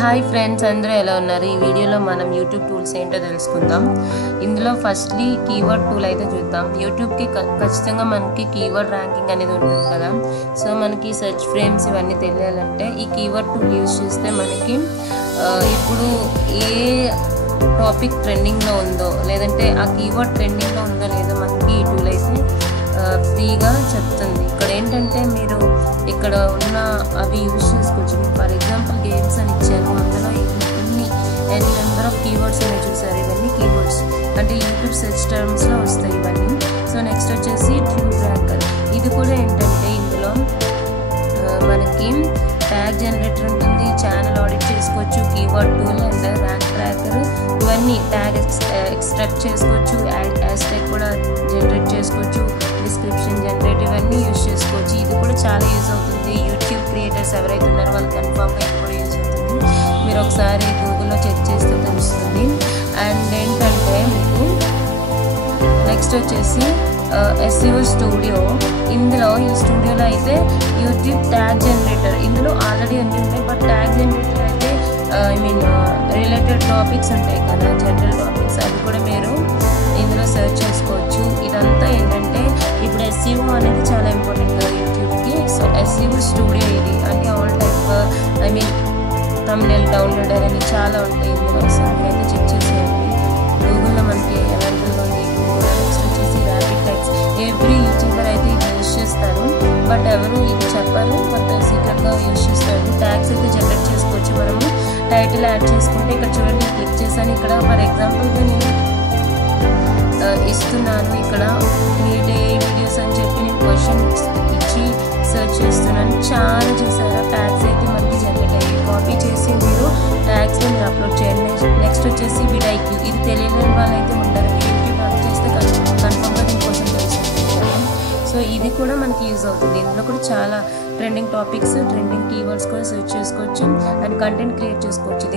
Hi friends, అందరూ ఎలా ఉన్నారు? ఈ వీడియోలో మనం యూట్యూబ్ టూల్స్ ఏంటో తెలుసుకుందాం. ఇందులో ఫస్ట్లీ కీవర్డ్ టూల్ అయితే చూద్దాం. యూట్యూబ్కి ఖచ్చితంగా మనకి కీవర్డ్ ర్యాంకింగ్ అనేది ఉంటుంది కదా. సో మనకి సెర్చ్ ఫ్రేమ్స్ ఇవన్నీ తెలియాలంటే ఈ కీవర్డ్ టూల్ యూజ్ చేస్తే మనకి ఇప్పుడు ఏ టాపిక్ ట్రెండింగ్లో ఉందో, లేదంటే ఆ కీవర్డ్ ట్రెండింగ్లో ఉందో లేదో మనకి ఈ టూల్ అయితే ఫ్రీగా చెప్తుంది. ఇక్కడ ఏంటంటే మీరు ఇక్కడ ఉన్న అవి యూజ్ చేసుకోవచ్చు. ఫర్ ఎగ్జాంపుల్ గేమ్స్ అని ఇచ్చారు, అందులో ఎన్ని నెంబర్ ఆఫ్ కీవర్డ్స్ అనేవి చూసారు. ఇవన్నీ కీవర్డ్స్ అంటే యూట్యూబ్ సెర్చ్ టర్మ్స్లో వస్తాయి ఇవన్నీ. సో నెక్స్ట్ వచ్చేసి ట్యూబ్ ర్యాంకర్. ఇది కూడా ఏంటంటే ఇందులో మనకి ట్యాగ్ జనరేటర్ ఉంటుంది, ఛానల్ ఆడిట్ చేసుకోవచ్చు, keyword tool and rank tracker, ఇవన్నీ ట్యాగ్ ఎక్స్ట్రాక్ట్ చేసుకోవచ్చు, హ్యాష్ ట్యాగ్ కూడా జనరేట్ చేసుకోవచ్చు, డిస్క్రిప్షన్ జనరేట్, ఇవన్నీ యూజ్ చేసుకోవచ్చు. ఇది కూడా చాలా యూజ్ అవుతుంది. యూట్యూబ్ క్రియేటర్స్ ఎవరైతే ఉన్నారో వాళ్ళు కన్ఫామ్గా ఇది కూడా యూజ్ అవుతుంది. మీరు ఒకసారి గూగుల్లో చెక్ చేస్తే తెలుస్తుంది. అండ్ ఏంటంటే మీకు నెక్స్ట్ వచ్చేసి SEO స్టూడియో. ఇందులో ఈ స్టూడియోలో అయితే యూట్యూబ్ ట్యాగ్ జనరేటర్, ఇందులో ఆల్రెడీ అన్నీ ఉంటాయి. బట్ ట్యాగ్ జనరేటర్ అయితే రిలేటెడ్ టాపిక్స్ ఉంటాయి కదా, జనరల్ టాపిక్స్, అవి కూడా మీరు ఇందులో సెర్చ్ చేసుకోవచ్చు. ఇదంతా ఏంటంటే ఇప్పుడు SEO అనేది చాలా ఇంపార్టెంట్ కదా యూట్యూబ్కి. సో SEO స్టూడియో ఇది అంటే ఆల్ టైప్ thumbnail డౌన్లోడర్ అని చాలా ఉంటాయి ఇందులో. సో అయితే చెక్ చేసేయండి. గూగుల్లో మనకి అవైలబుల్గా ఉంది. నెక్స్ట్ వచ్చేసి ర్యాపిడ్ ట్యాగ్స్. ఎవ్రీ యూట్యూబర్ అయితే ఇది యూజ్ చేస్తారు, బట్ ఎవరు ఇది చెప్పారు, బట్ సీక్రెట్గా యూజ్ చేస్తారు. ట్యాగ్స్ అయితే జనరేట్ చేసుకోవచ్చు. మనము టైటిల్ యాడ్ చేసుకుంటే ఇక్కడ చూడండి, క్లిక్ చేశాను. ఇక్కడ ఫర్ ఎగ్జాంపుల్గా నేను ఇస్తున్నాను, ఇక్కడ క్రియేట్ వీడియోస్ అని చెప్పి నేను క్వశ్చన్ ఇచ్చి సెర్చ్ చేస్తున్నాను. చాలా చేశారు, ట్యాగ్స్ అయితే మనకి జనరేట్ అయ్యి కాపీ చేసి మీరు ట్యాగ్స్ని మీరు అప్లోడ్ చేయండి. నెక్స్ట్ వచ్చేసి విడైక్యూ. ఇది తెలియని వాళ్ళైతే ఉండరు, యూట్యూబ్ యాప్ చేస్తే కన్ఫర్మ్గా దీనికోసం తెలుసుకుంటారు. సో ఇది కూడా మనకి యూజ్ అవుతుంది. ఇందులో కూడా చాలా ట్రెండింగ్ టాపిక్స్, ట్రెండింగ్ కీవర్డ్స్ కూడా సెర్చ్ చేసుకోవచ్చు అండ్ కంటెంట్ క్రియేట్ చేసుకోవచ్చు.